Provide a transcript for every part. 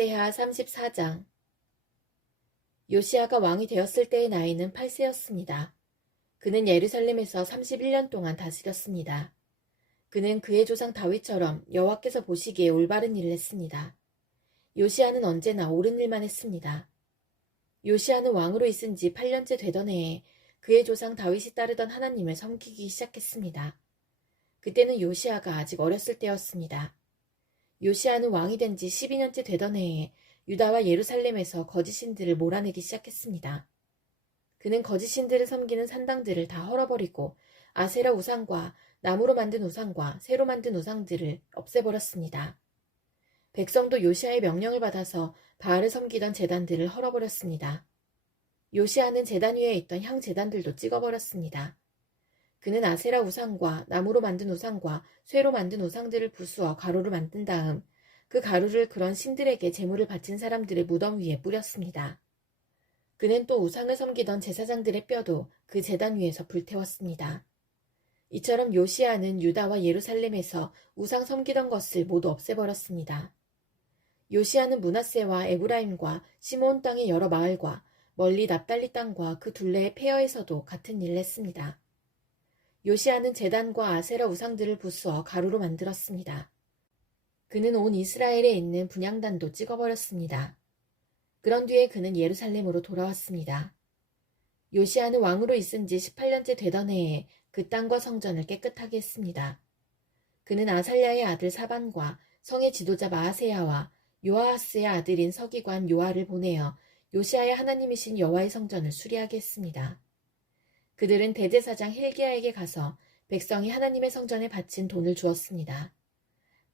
역대하 34장. 요시야가 왕이 되었을 때의 나이는 8세였습니다. 그는 예루살렘에서 31년 동안 다스렸습니다. 그는 그의 조상 다윗처럼 여호와께서 보시기에 올바른 일을 했습니다. 요시야는 언제나 옳은 일만 했습니다. 요시야는 왕으로 있은 지 8년째 되던 해에 그의 조상 다윗이 따르던 하나님을 섬기기 시작했습니다. 그때는 요시야가 아직 어렸을 때였습니다. 요시야는 왕이 된 지 12년째 되던 해에 유다와 예루살렘에서 거짓 신들을 몰아내기 시작했습니다. 그는 거짓 신들을 섬기는 산당들을 다 헐어버리고 아세라 우상과 나무로 만든 우상과 새로 만든 우상들을 없애버렸습니다. 백성도 요시야의 명령을 받아서 바알을 섬기던 제단들을 헐어버렸습니다. 요시야는 제단 위에 있던 향 제단들도 찍어버렸습니다. 그는 아세라 우상과 나무로 만든 우상과 쇠로 만든 우상들을 부수어 가루를 만든 다음 그 가루를 그런 신들에게 제물을 바친 사람들의 무덤 위에 뿌렸습니다. 그는 또 우상을 섬기던 제사장들의 뼈도 그 제단 위에서 불태웠습니다. 이처럼 요시야는 유다와 예루살렘에서 우상 섬기던 것을 모두 없애버렸습니다. 요시야는 므낫세와 에브라임과 시므온 땅의 여러 마을과 멀리 납달리 땅과 그 둘레의 폐허에서도 같은 일을 했습니다. 요시야는 제단과 아세라 우상들을 부수어 가루로 만들었습니다. 그는 온 이스라엘에 있는 분향단도 찍어버렸습니다. 그런 뒤에 그는 예루살렘으로 돌아왔습니다. 요시야는 왕으로 있은 지 18년째 되던 해에 그 땅과 성전을 깨끗하게 했습니다. 그는 아살랴의 아들 사반과 성의 지도자 마아세야와 요아하스의 아들인 서기관 요아를 보내어 요시야의 하나님이신 여호와의 성전을 수리하게 했습니다. 그들은 대제사장 힐기야에게 가서 백성이 하나님의 성전에 바친 돈을 주었습니다.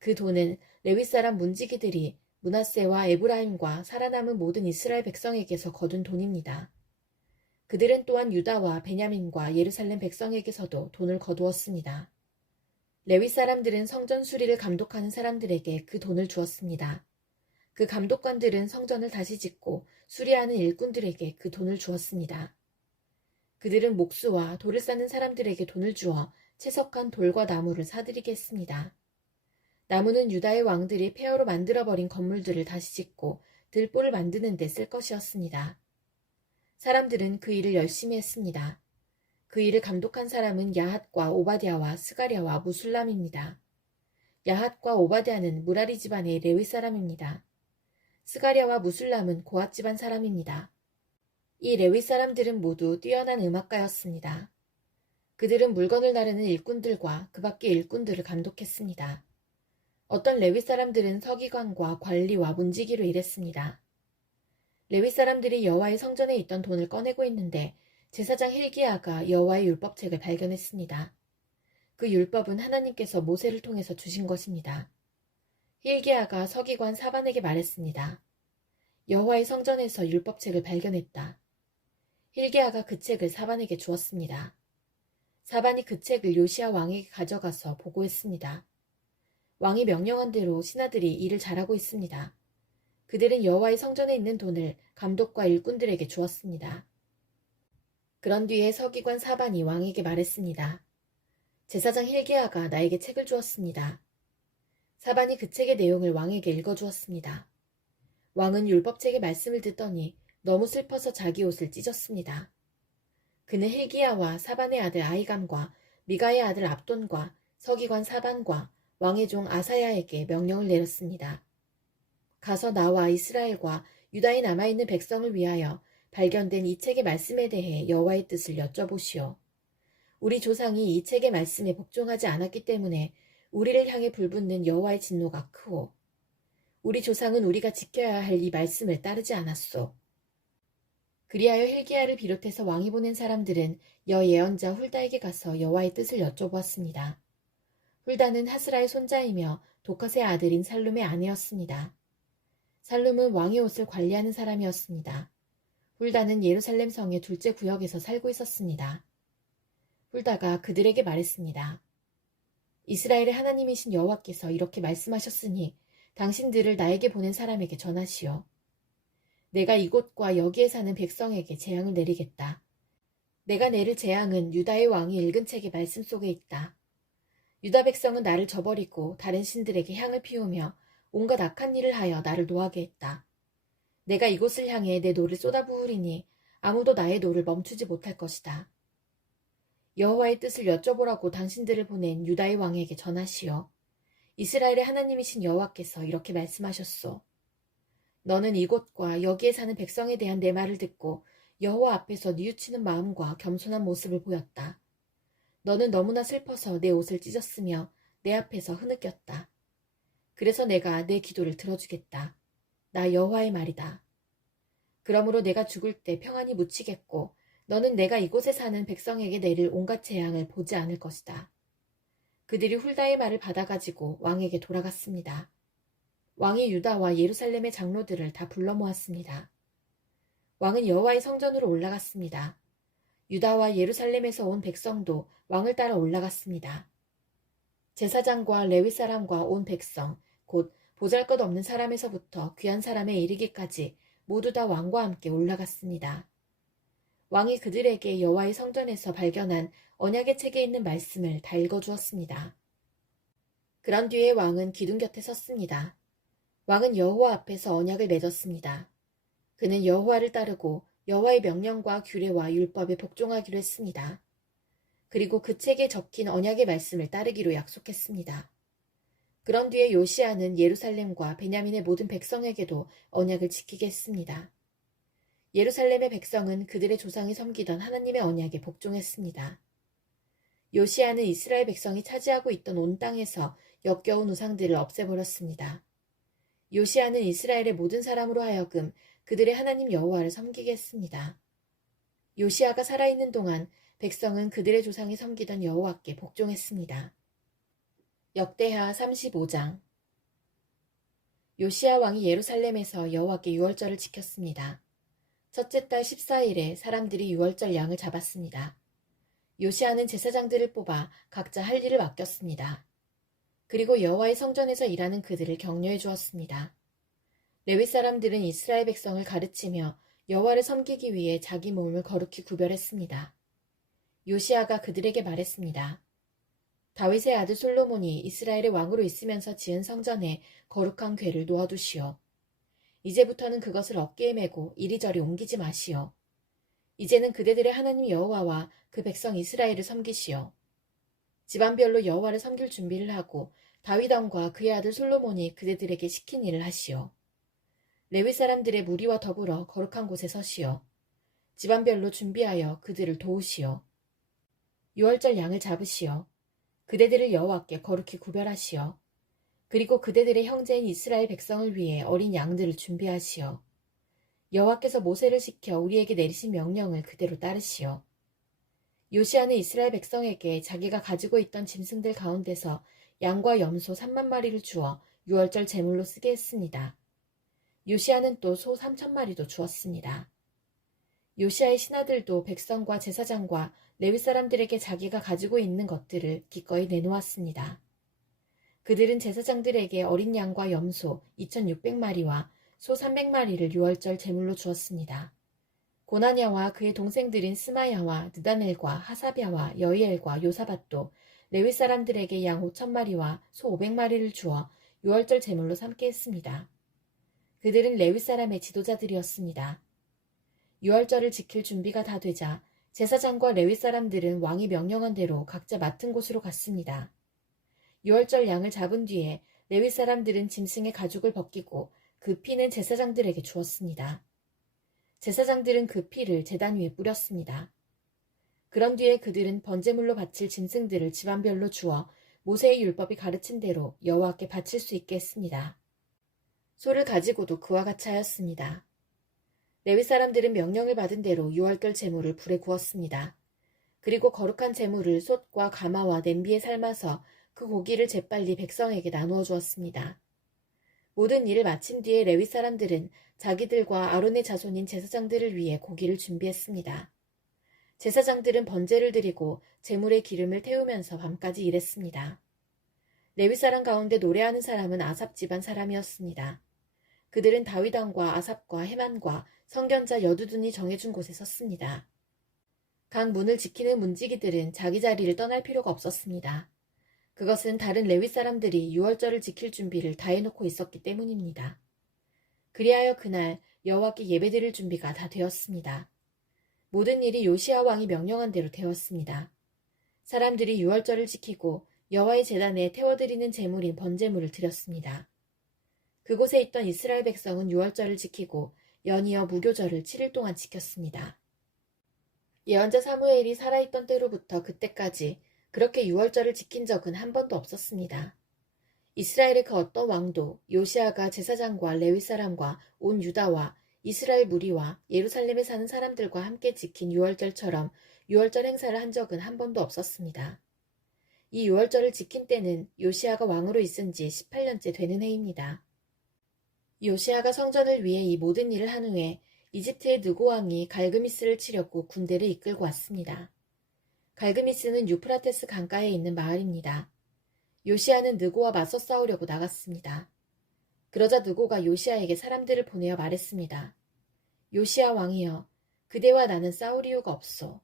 그 돈은 레위 사람 문지기들이 므낫세와 에브라임과 살아남은 모든 이스라엘 백성에게서 거둔 돈입니다. 그들은 또한 유다와 베냐민과 예루살렘 백성에게서도 돈을 거두었습니다. 레위 사람들은 성전 수리를 감독하는 사람들에게 그 돈을 주었습니다. 그 감독관들은 성전을 다시 짓고 수리하는 일꾼들에게 그 돈을 주었습니다. 그들은 목수와 돌을 쌓는 사람들에게 돈을 주어 채석한 돌과 나무를 사들이게 했습니다. 나무는 유다의 왕들이 폐허로 만들어버린 건물들을 다시 짓고 들보를 만드는 데 쓸 것이었습니다. 사람들은 그 일을 열심히 했습니다. 그 일을 감독한 사람은 야핫과 오바댜와 스가랴와 무술람입니다. 야핫과 오바댜는 무라리 집안의 레위 사람입니다. 스가랴와 무술람은 고앗 집안 사람입니다. 이 레위 사람들은 모두 뛰어난 음악가였습니다. 그들은 물건을 나르는 일꾼들과 그 밖의 일꾼들을 감독했습니다. 어떤 레위 사람들은 서기관과 관리와 문지기로 일했습니다. 레위 사람들이 여호와의 성전에 있던 돈을 꺼내고 있는데 제사장 힐기야가 여호와의 율법책을 발견했습니다. 그 율법은 하나님께서 모세를 통해서 주신 것입니다. 힐기야가 서기관 사반에게 말했습니다. 여호와의 성전에서 율법책을 발견했다. 힐기야가 그 책을 사반에게 주었습니다. 사반이 그 책을 요시야 왕에게 가져가서 보고했습니다. 왕이 명령한 대로 신하들이 일을 잘하고 있습니다. 그들은 여호와의 성전에 있는 돈을 감독과 일꾼들에게 주었습니다. 그런 뒤에 서기관 사반이 왕에게 말했습니다. 제사장 힐기야가 나에게 책을 주었습니다. 사반이 그 책의 내용을 왕에게 읽어주었습니다. 왕은 율법책의 말씀을 듣더니 너무 슬퍼서 자기 옷을 찢었습니다. 그는 힐기야와 사반의 아들 아히감과 미가의 아들 압돈과 서기관 사반과 왕의 종 아사야에게 명령을 내렸습니다. 가서 나와 이스라엘과 유다에 남아있는 백성을 위하여 발견된 이 책의 말씀에 대해 여호와의 뜻을 여쭤보시오. 우리 조상이 이 책의 말씀에 복종하지 않았기 때문에 우리를 향해 불붙는 여호와의 진노가 크오. 우리 조상은 우리가 지켜야 할 이 말씀을 따르지 않았소. 그리하여 힐기야를 비롯해서 왕이 보낸 사람들은 여예언자 훌다에게 가서 여호와의 뜻을 여쭤보았습니다. 훌다는 하스라의 손자이며 도컷의 아들인 살룸의 아내였습니다. 살룸은 왕의 옷을 관리하는 사람이었습니다. 훌다는 예루살렘 성의 둘째 구역에서 살고 있었습니다. 훌다가 그들에게 말했습니다. 이스라엘의 하나님이신 여호와께서 이렇게 말씀하셨으니 당신들을 나에게 보낸 사람에게 전하시오. 내가 이곳과 여기에 사는 백성에게 재앙을 내리겠다. 내가 내릴 재앙은 유다의 왕이 읽은 책의 말씀 속에 있다. 유다 백성은 나를 저버리고 다른 신들에게 향을 피우며 온갖 악한 일을 하여 나를 노하게 했다. 내가 이곳을 향해 내 노를 쏟아부으리니 아무도 나의 노를 멈추지 못할 것이다. 여호와의 뜻을 여쭤보라고 당신들을 보낸 유다의 왕에게 전하시오. 이스라엘의 하나님이신 여호와께서 이렇게 말씀하셨소. 너는 이곳과 여기에 사는 백성에 대한 내 말을 듣고 여호와 앞에서 뉘우치는 마음과 겸손한 모습을 보였다. 너는 너무나 슬퍼서 내 옷을 찢었으며 내 앞에서 흐느꼈다. 그래서 내가 내 기도를 들어주겠다. 나 여호와의 말이다. 그러므로 내가 죽을 때 평안히 묻히겠고 너는 내가 이곳에 사는 백성에게 내릴 온갖 재앙을 보지 않을 것이다. 그들이 훌다의 말을 받아가지고 왕에게 돌아갔습니다. 왕이 유다와 예루살렘의 장로들을 다 불러 모았습니다. 왕은 여호와의 성전으로 올라갔습니다. 유다와 예루살렘에서 온 백성도 왕을 따라 올라갔습니다. 제사장과 레위 사람과 온 백성, 곧 보잘것없는 사람에서부터 귀한 사람에 이르기까지 모두 다 왕과 함께 올라갔습니다. 왕이 그들에게 여호와의 성전에서 발견한 언약의 책에 있는 말씀을 다 읽어주었습니다. 그런 뒤에 왕은 기둥 곁에 섰습니다. 왕은 여호와 앞에서 언약을 맺었습니다. 그는 여호와를 따르고 여호와의 명령과 규례와 율법에 복종하기로 했습니다. 그리고 그 책에 적힌 언약의 말씀을 따르기로 약속했습니다. 그런 뒤에 요시아는 예루살렘과 베냐민의 모든 백성에게도 언약을 지키게 했습니다. 예루살렘의 백성은 그들의 조상이 섬기던 하나님의 언약에 복종했습니다. 요시아는 이스라엘 백성이 차지하고 있던 온 땅에서 역겨운 우상들을 없애버렸습니다. 요시아는 이스라엘의 모든 사람으로 하여금 그들의 하나님 여호와를 섬기게 했습니다. 요시아가 살아있는 동안 백성은 그들의 조상이 섬기던 여호와께 복종했습니다. 역대하 35장. 요시아 왕이 예루살렘에서 여호와께 유월절을 지켰습니다. 첫째 달 14일에 사람들이 유월절 양을 잡았습니다. 요시아는 제사장들을 뽑아 각자 할 일을 맡겼습니다. 그리고 여호와의 성전에서 일하는 그들을 격려해 주었습니다. 레위 사람들은 이스라엘 백성을 가르치며 여호와를 섬기기 위해 자기 몸을 거룩히 구별했습니다. 요시아가 그들에게 말했습니다. 다윗의 아들 솔로몬이 이스라엘의 왕으로 있으면서 지은 성전에 거룩한 궤를 놓아두시오. 이제부터는 그것을 어깨에 메고 이리저리 옮기지 마시오. 이제는 그대들의 하나님 여호와와 그 백성 이스라엘을 섬기시오. 집안별로 여호와를 섬길 준비를 하고 다윗 왕과 그의 아들 솔로몬이 그대들에게 시킨 일을 하시오. 레위 사람들의 무리와 더불어 거룩한 곳에 서시오. 집안별로 준비하여 그들을 도우시오. 유월절 양을 잡으시오. 그대들을 여호와께 거룩히 구별하시오. 그리고 그대들의 형제인 이스라엘 백성을 위해 어린 양들을 준비하시오. 여호와께서 모세를 시켜 우리에게 내리신 명령을 그대로 따르시오. 요시아는 이스라엘 백성에게 자기가 가지고 있던 짐승들 가운데서 양과 염소 3만 마리를 주어 유월절 제물로 쓰게 했습니다. 요시아는 또 소 3천 마리도 주었습니다. 요시아의 신하들도 백성과 제사장과 레위 사람들에게 자기가 가지고 있는 것들을 기꺼이 내놓았습니다. 그들은 제사장들에게 어린 양과 염소 2,600마리와 소 300마리를 유월절 제물로 주었습니다. 고나냐와 그의 동생들인 스마야와 느다넬과 하사랴와 여이엘과 요사밧도 레위 사람들에게 양 5,000마리와 소 500마리를 주어 유월절 제물로 삼게 했습니다. 그들은 레위 사람의 지도자들이었습니다. 유월절을 지킬 준비가 다 되자 제사장과 레위 사람들은 왕이 명령한 대로 각자 맡은 곳으로 갔습니다. 유월절 양을 잡은 뒤에 레위 사람들은 짐승의 가죽을 벗기고 그 피는 제사장들에게 주었습니다. 제사장들은 그 피를 제단 위에 뿌렸습니다. 그런 뒤에 그들은 번제물로 바칠 짐승들을 집안별로 주어 모세의 율법이 가르친 대로 여호와께 바칠 수 있게 했습니다. 소를 가지고도 그와 같이 하였습니다. 레위 사람들은 명령을 받은 대로 유월절 제물을 불에 구웠습니다. 그리고 거룩한 제물을 솥과 가마와 냄비에 삶아서 그 고기를 재빨리 백성에게 나누어 주었습니다. 모든 일을 마친 뒤에 레위 사람들은 자기들과 아론의 자손인 제사장들을 위해 고기를 준비했습니다. 제사장들은 번제를 드리고 제물의 기름을 태우면서 밤까지 일했습니다. 레위 사람 가운데 노래하는 사람은 아삽 집안 사람이었습니다. 그들은 다윗 왕과 아삽과 헤만과 선견자 여두둔이 정해준 곳에 섰습니다. 각 문을 지키는 문지기들은 자기 자리를 떠날 필요가 없었습니다. 그것은 다른 레위 사람들이 유월절을 지킬 준비를 다 해놓고 있었기 때문입니다. 그리하여 그날 여호와께 예배드릴 준비가 다 되었습니다. 모든 일이 요시야 왕이 명령한 대로 되었습니다. 사람들이 유월절을 지키고 여호와의 제단에 태워드리는 제물인 번제물을 드렸습니다. 그곳에 있던 이스라엘 백성은 유월절을 지키고 연이어 무교절을 7일 동안 지켰습니다. 예언자 사무엘이 살아있던 때로부터 그때까지 그렇게 유월절을 지킨 적은 한 번도 없었습니다. 이스라엘의 그 어떤 왕도 요시아가 제사장과 레위 사람과 온 유다와 이스라엘 무리와 예루살렘에 사는 사람들과 함께 지킨 유월절처럼 유월절 행사를 한 적은 한 번도 없었습니다. 이 유월절을 지킨 때는 요시아가 왕으로 있은 지 18년째 되는 해입니다. 요시아가 성전을 위해 이 모든 일을 한 후에 이집트의 느고 왕이 갈그미스를 치려고 군대를 이끌고 왔습니다. 갈그미스는 유프라테스 강가에 있는 마을입니다. 요시아는 느고와 맞서 싸우려고 나갔습니다. 그러자 느고가 요시아에게 사람들을 보내어 말했습니다. 요시아 왕이여, 그대와 나는 싸울 이유가 없소.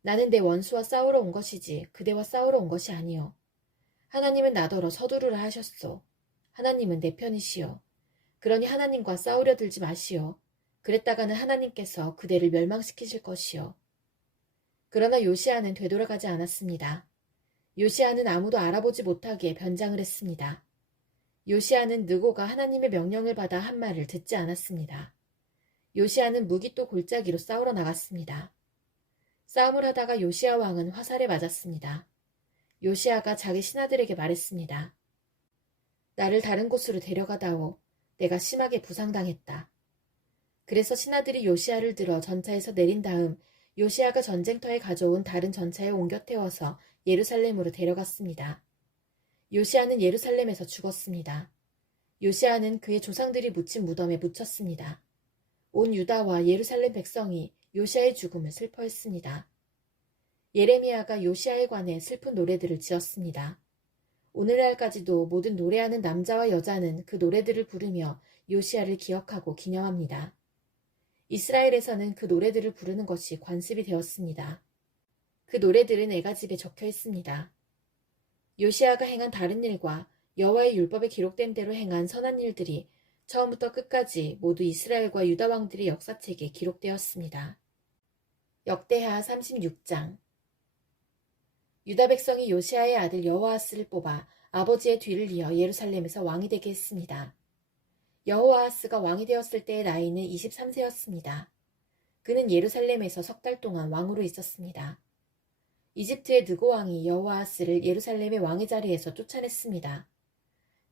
나는 내 원수와 싸우러 온 것이지 그대와 싸우러 온 것이 아니오. 하나님은 나더러 서두르라 하셨소. 하나님은 내 편이시오. 그러니 하나님과 싸우려 들지 마시오. 그랬다가는 하나님께서 그대를 멸망시키실 것이오. 그러나 요시아는 되돌아가지 않았습니다. 요시아는 아무도 알아보지 못하게 변장을 했습니다. 요시아는 느고가 하나님의 명령을 받아 한 말을 듣지 않았습니다. 요시아는 무기또 골짜기로 싸우러 나갔습니다. 싸움을 하다가 요시아 왕은 화살에 맞았습니다. 요시아가 자기 신하들에게 말했습니다. 나를 다른 곳으로 데려가다오. 내가 심하게 부상당했다. 그래서 신하들이 요시아를 들어 전차에서 내린 다음 요시아가 전쟁터에 가져온 다른 전차에 옮겨 태워서 예루살렘으로 데려갔습니다. 요시아는 예루살렘에서 죽었습니다. 요시아는 그의 조상들이 묻힌 무덤에 묻혔습니다. 온 유다와 예루살렘 백성이 요시아의 죽음을 슬퍼했습니다. 예레미야가 요시아에 관해 슬픈 노래들을 지었습니다. 오늘날까지도 모든 노래하는 남자와 여자는 그 노래들을 부르며 요시아를 기억하고 기념합니다. 이스라엘에서는 그 노래들을 부르는 것이 관습이 되었습니다. 그 노래들은 애가집에 적혀 있습니다. 요시아가 행한 다른 일과 여호와의 율법에 기록된 대로 행한 선한 일들이 처음부터 끝까지 모두 이스라엘과 유다 왕들의 역사책에 기록되었습니다. 역대하 36장. 유다 백성이 요시아의 아들 여호아스를 뽑아 아버지의 뒤를 이어 예루살렘에서 왕이 되게 했습니다. 여호아스가 왕이 되었을 때의 나이는 23세였습니다. 그는 예루살렘에서 석 달 동안 왕으로 있었습니다. 이집트의 느고 왕이 여호아스를 예루살렘의 왕의 자리에서 쫓아냈습니다.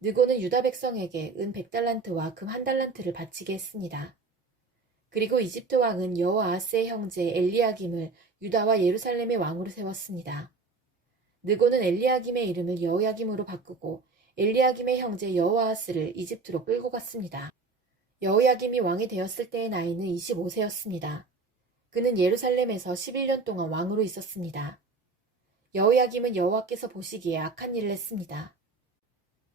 느고는 유다 백성에게 은 100달란트와 금 1달란트를 바치게 했습니다. 그리고 이집트 왕은 여호아스의 형제 엘리야김을 유다와 예루살렘의 왕으로 세웠습니다. 느고는 엘리야김의 이름을 여호야김으로 바꾸고 엘리야김의 형제 여호아스를 이집트로 끌고 갔습니다. 여호야김이 왕이 되었을 때의 나이는 25세였습니다. 그는 예루살렘에서 11년 동안 왕으로 있었습니다. 여호야김은 여호와께서 보시기에 악한 일을 했습니다.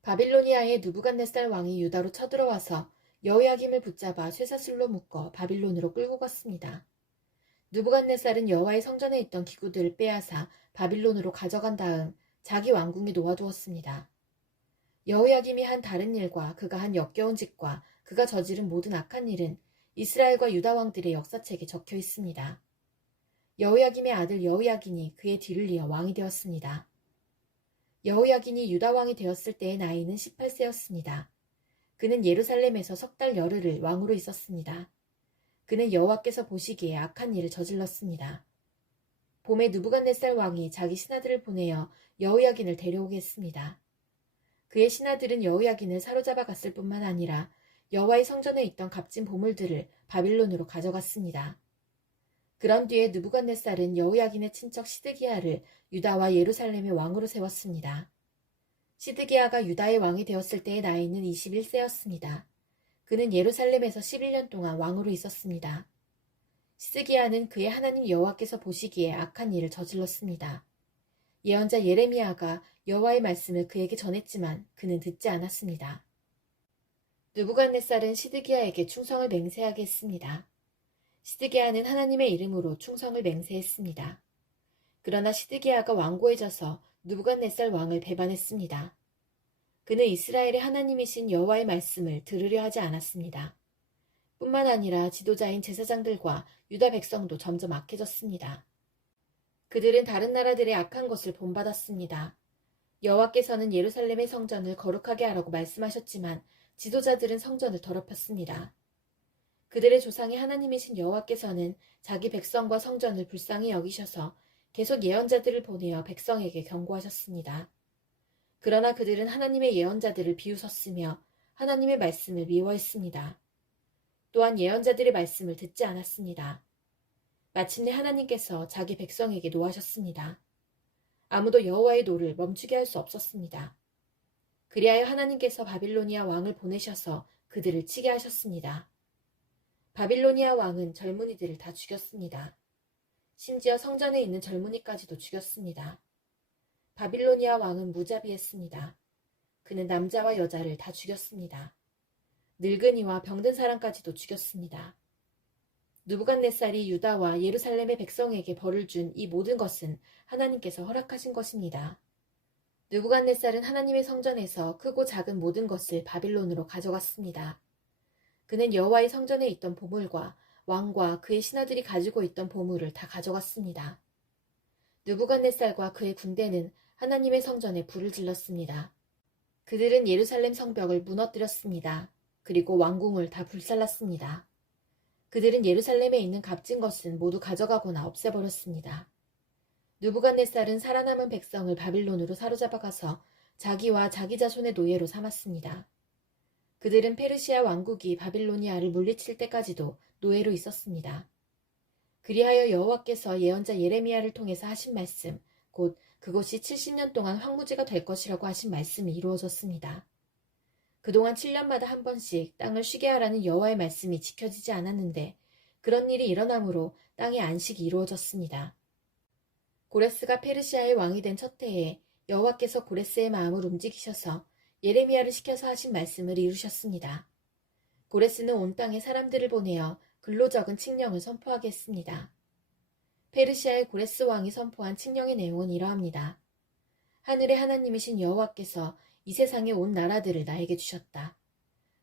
바빌로니아의 느부갓네살 왕이 유다로 쳐들어와서 여호야김을 붙잡아 쇠사슬로 묶어 바빌론으로 끌고 갔습니다. 느부갓네살은 여호와의 성전에 있던 기구들을 빼앗아 바빌론으로 가져간 다음 자기 왕궁에 놓아두었습니다. 여호야김이 한 다른 일과 그가 한 역겨운 짓과 그가 저지른 모든 악한 일은 이스라엘과 유다 왕들의 역사책에 적혀 있습니다. 여호야김의 아들 여호야긴이 그의 뒤를 이어 왕이 되었습니다. 여호야긴이 유다 왕이 되었을 때의 나이는 18세였습니다. 그는 예루살렘에서 석 달 열흘을 왕으로 있었습니다. 그는 여호와께서 보시기에 악한 일을 저질렀습니다. 봄에 느부갓네살 왕이 자기 신하들을 보내어 여호야긴을 데려오게 했습니다. 그의 신하들은 여호야긴을 사로잡아 갔을 뿐만 아니라 여호와의 성전에 있던 값진 보물들을 바빌론으로 가져갔습니다. 그런 뒤에 느부갓네살은 여호야긴의 친척 시드기야를 유다와 예루살렘의 왕으로 세웠습니다. 시드기야가 유다의 왕이 되었을 때의 나이는 21세였습니다. 그는 예루살렘에서 11년 동안 왕으로 있었습니다. 시드기야는 그의 하나님 여호와께서 보시기에 악한 일을 저질렀습니다. 예언자 예레미야가 여호와의 말씀을 그에게 전했지만 그는 듣지 않았습니다. 느부갓네살은 시드기야에게 충성을 맹세하게 했습니다. 시드기야는 하나님의 이름으로 충성을 맹세했습니다. 그러나 시드기야가 완고해져서 느부갓네살 왕을 배반했습니다. 그는 이스라엘의 하나님이신 여호와의 말씀을 들으려 하지 않았습니다. 뿐만 아니라 지도자인 제사장들과 유다 백성도 점점 악해졌습니다. 그들은 다른 나라들의 악한 것을 본받았습니다. 여호와께서는 예루살렘의 성전을 거룩하게 하라고 말씀하셨지만 지도자들은 성전을 더럽혔습니다. 그들의 조상의 하나님이신 여호와께서는 자기 백성과 성전을 불쌍히 여기셔서 계속 예언자들을 보내어 백성에게 경고하셨습니다. 그러나 그들은 하나님의 예언자들을 비웃었으며 하나님의 말씀을 미워했습니다. 또한 예언자들의 말씀을 듣지 않았습니다. 마침내 하나님께서 자기 백성에게 노하셨습니다. 아무도 여호와의 노를 멈추게 할 수 없었습니다. 그리하여 하나님께서 바빌로니아 왕을 보내셔서 그들을 치게 하셨습니다. 바빌로니아 왕은 젊은이들을 다 죽였습니다. 심지어 성전에 있는 젊은이까지도 죽였습니다. 바빌로니아 왕은 무자비했습니다. 그는 남자와 여자를 다 죽였습니다. 늙은이와 병든 사람까지도 죽였습니다. 느부갓네살이 유다와 예루살렘의 백성에게 벌을 준 이 모든 것은 하나님께서 허락하신 것입니다. 느부갓네살은 하나님의 성전에서 크고 작은 모든 것을 바빌론으로 가져갔습니다. 그는 여호와의 성전에 있던 보물과 왕과 그의 신하들이 가지고 있던 보물을 다 가져갔습니다. 느부갓네살과 그의 군대는 하나님의 성전에 불을 질렀습니다. 그들은 예루살렘 성벽을 무너뜨렸습니다. 그리고 왕궁을 다 불살랐습니다. 그들은 예루살렘에 있는 값진 것은 모두 가져가거나 없애버렸습니다. 느부갓네살은 살아남은 백성을 바빌론으로 사로잡아가서 자기와 자기 자손의 노예로 삼았습니다. 그들은 페르시아 왕국이 바빌로니아를 물리칠 때까지도 노예로 있었습니다. 그리하여 여호와께서 예언자 예레미야를 통해서 하신 말씀, 곧 그것이 70년 동안 황무지가 될 것이라고 하신 말씀이 이루어졌습니다. 그동안 7년마다 한 번씩 땅을 쉬게 하라는 여호와의 말씀이 지켜지지 않았는데 그런 일이 일어나므로 땅의 안식이 이루어졌습니다. 고레스가 페르시아의 왕이 된 첫 해에 여호와께서 고레스의 마음을 움직이셔서 예레미야를 시켜서 하신 말씀을 이루셨습니다. 고레스는 온 땅에 사람들을 보내어 글로 적은 칙령을 선포하게 했습니다. 페르시아의 고레스 왕이 선포한 칙령의 내용은 이러합니다. 하늘의 하나님이신 여호와께서 이 세상의 온 나라들을 나에게 주셨다.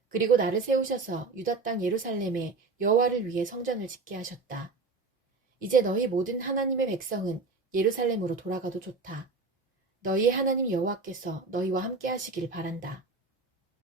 그리고 나를 세우셔서 유다 땅 예루살렘에 여호와를 위해 성전을 짓게 하셨다. 이제 너희 모든 하나님의 백성은 예루살렘으로 돌아가도 좋다. 너희의 하나님 여호와께서 너희와 함께 하시길 바란다.